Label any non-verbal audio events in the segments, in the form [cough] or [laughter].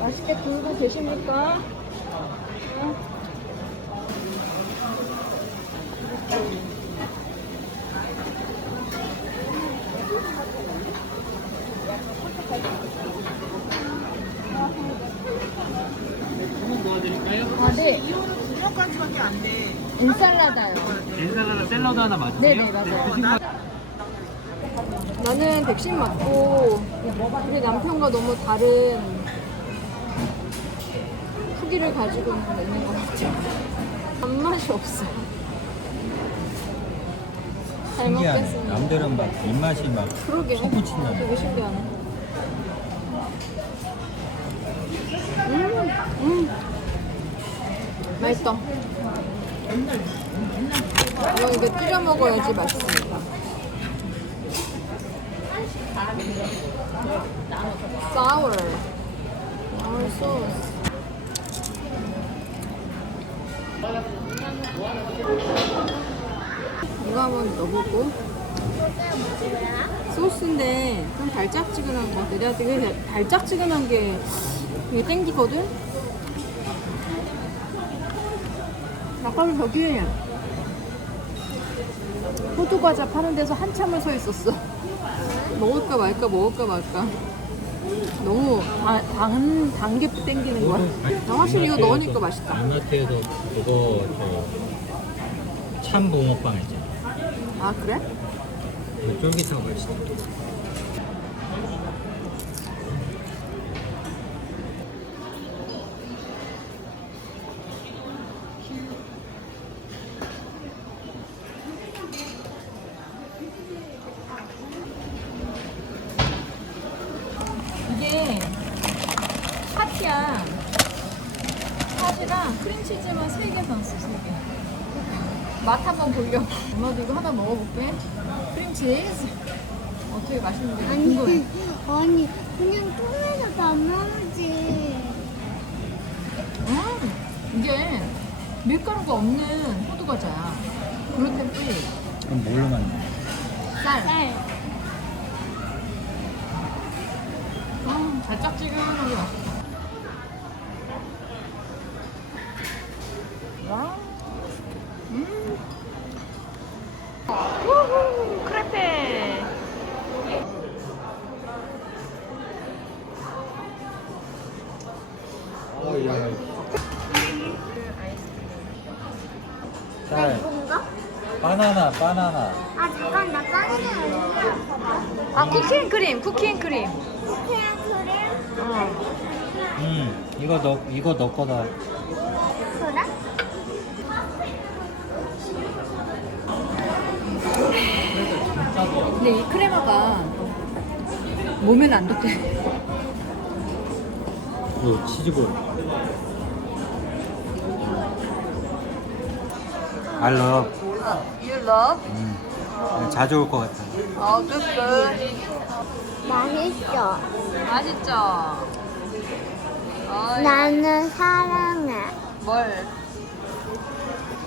맛있게 굴고 계십니까? 응? 아, 네. 이만까지밖에 안 돼. 인살라다요. 인사가 샐러드 하나 맞으세요? 네네, 맞아요. 나는 백신 맞고 우리 남편과 너무 다른 후기를 가지고 있는 것 같아요. 단맛이 없어. 잘 신기하네. 먹겠습니다. 남들은 막 입맛이 막 그러게. 솟구친다. 되게 신기하네. 음, 음. 맛있다. 이거 이거 끓여 먹어야지 맛있습니다. sour. sour sauce. 이거 한번 넣어보고. 소스인데 좀 달짝지근한 것 같아. 내가 되게 달짝지근한 게 되게 땡기거든? 아까 저기 호두과자 파는 데서 한참을 서 있었어. 먹을까 말까 먹을까 말까. 너무 다, 단, 단게 땡기는 거야. 나 확실히 이거 넣으니까 맛있다. 이마트에서 그거 저 참붕어빵 있잖아. 아 그래? 그 쫄깃하고 맛있어. 이게 팥이야. 팥이랑 크림치즈만 3개 샀어, 3개. 맛 한번 보려고. 엄마도 이거 하나 먹어볼게. 크림치즈. 어떻게 맛있는지 궁금해. 아니, 아니 그냥 통에서 담아오지. 음, 이게 밀가루가 없는 호두 과자야. 글루텐 프리. 그럼 뭘로 만나? 쌀. 쌀. 아, 달짝지근하게 맛있다. 어, 야. 쌀, 이건가? 바나나, 바나나. 아 잠깐 나 빠지는 아, 쿠키앤크림, 쿠키앤크림. 그냥 그래? 어. 음, 이거 너 이거 너 거다. 그래? 근데 이 크레마가 몸에는 안 좋대. 이거 치즈볼. I love. You love? 음, 자주 올 것 같아. 어, good, good. 맛있어. 맛있죠? 어이, 나는 사랑해. 뭘?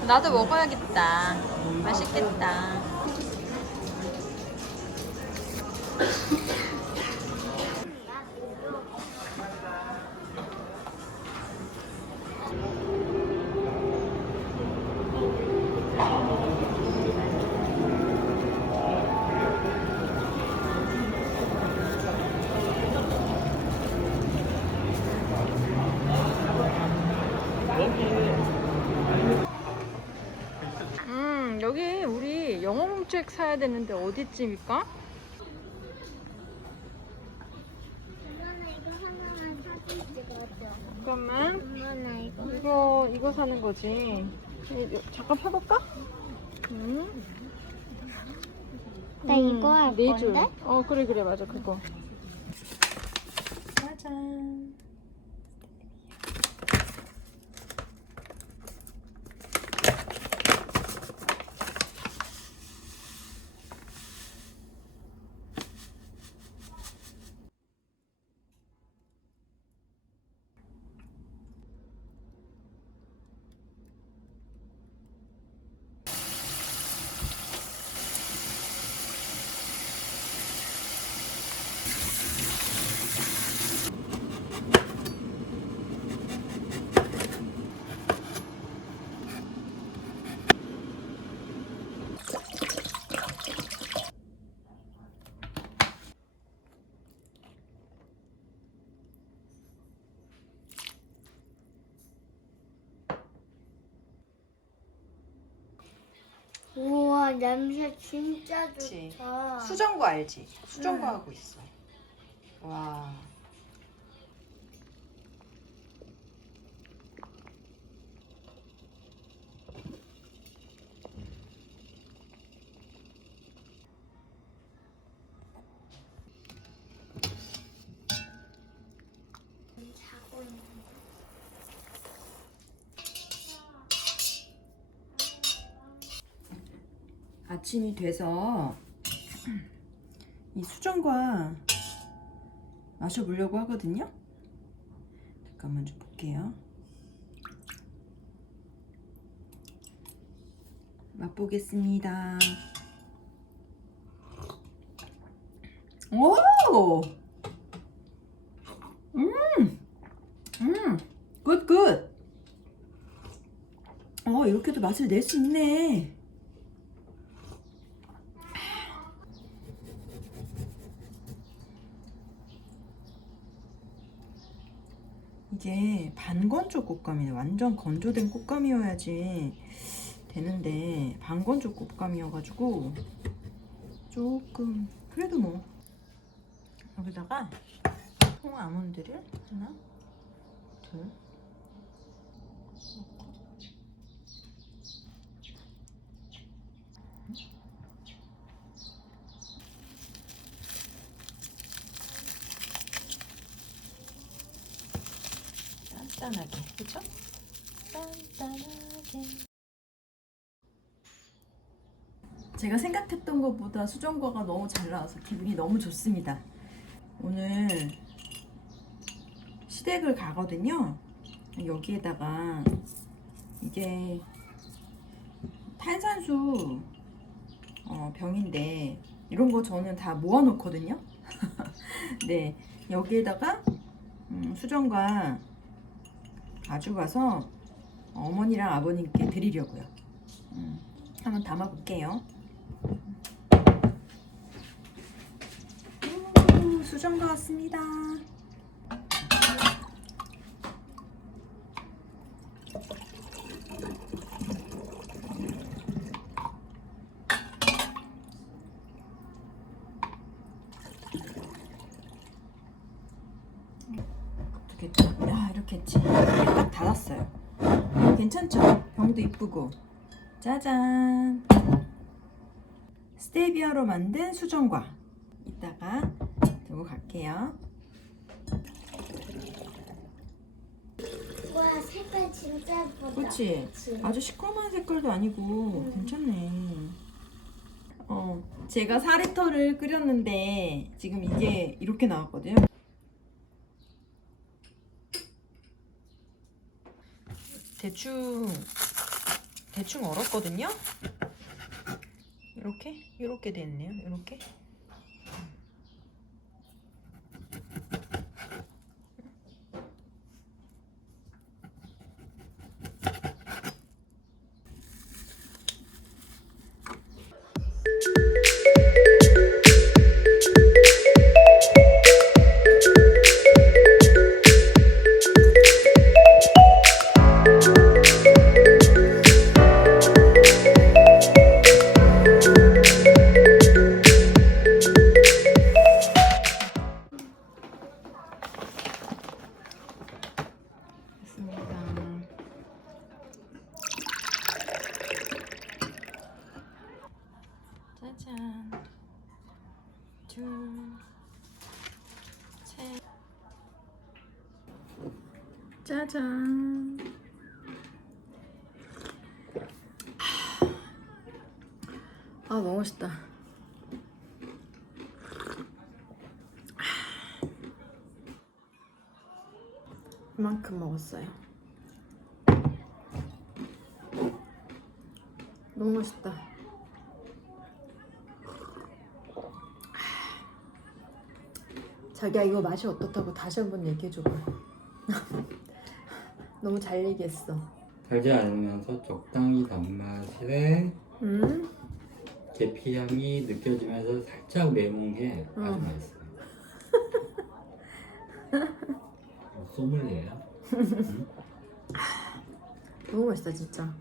나도 먹어야겠다. 맛있겠다. 음, 여기 홈책 사야 되는데 어디쯤일까? 잠깐만. 이거. 이거, 이거 사는 거지. 이- 잠깐 펴볼까? 음. 나 이거 할 네 줄. 건데? 어, 그래, 그래, 맞아, 그거. 짜잔. 냄새 진짜 그치. 좋다. 수정과 알지? 수정과 하고 있어. 와. 자고 있는. 아침이 돼서 이 수정과 마셔보려고 하거든요. 잠깐만 좀 볼게요. 맛보겠습니다. 오! 음! 음! 굿, 굿! 어, 이렇게도 맛을 낼 수 있네. 이게 반건조 꽃감이네. 완전 건조된 꽃감이어야지 되는데 반건조 꽃감이어가지고 조금 그래도 뭐 여기다가 통 아몬드를 하나, 둘, 넣고 단단하게 그죠? 단단하게. 제가 생각했던 것보다 수정과가 너무 잘 나와서 기분이 너무 좋습니다. 오늘 시댁을 가거든요. 여기에다가 이게 탄산수 어, 병인데 이런 거 저는 다 모아놓거든요. [laughs] 네 여기에다가 음, 수정과 가져가서 어머니랑 아버님께 드리려고요. 음, 한번 담아볼게요. 오, 수정과 왔습니다. 어떻게 야 이렇게 했지 딱 닫았어요 괜찮죠? 병도 이쁘고 짜잔 스테비아로 만든 수정과 이따가 두고 갈게요 와 색깔 진짜 예쁘다. 그치? 그치? 아주 시커먼 색깔도 아니고 괜찮네 어 제가 사리터를 끓였는데 지금 이게 이렇게 나왔거든요 대충 대충 얼었거든요. 이렇게 이렇게 됐네요. 이렇게. 짜잔. 둘, 셋. 짜잔. 아, 너무 맛있다. 이만큼 먹었어요. 너무 맛있다. 자기야 이거 맛이 어떻다고 다시 한번 얘기해줘봐. [laughs] 너무 잘 얘기했어. 달지 않으면서 적당히 단맛에 음? 계피 향이 느껴지면서 살짝 매운게 아주 음. 맛있어요. 어, [laughs] 소믈리에야? [laughs] 너무 맛있다 진짜.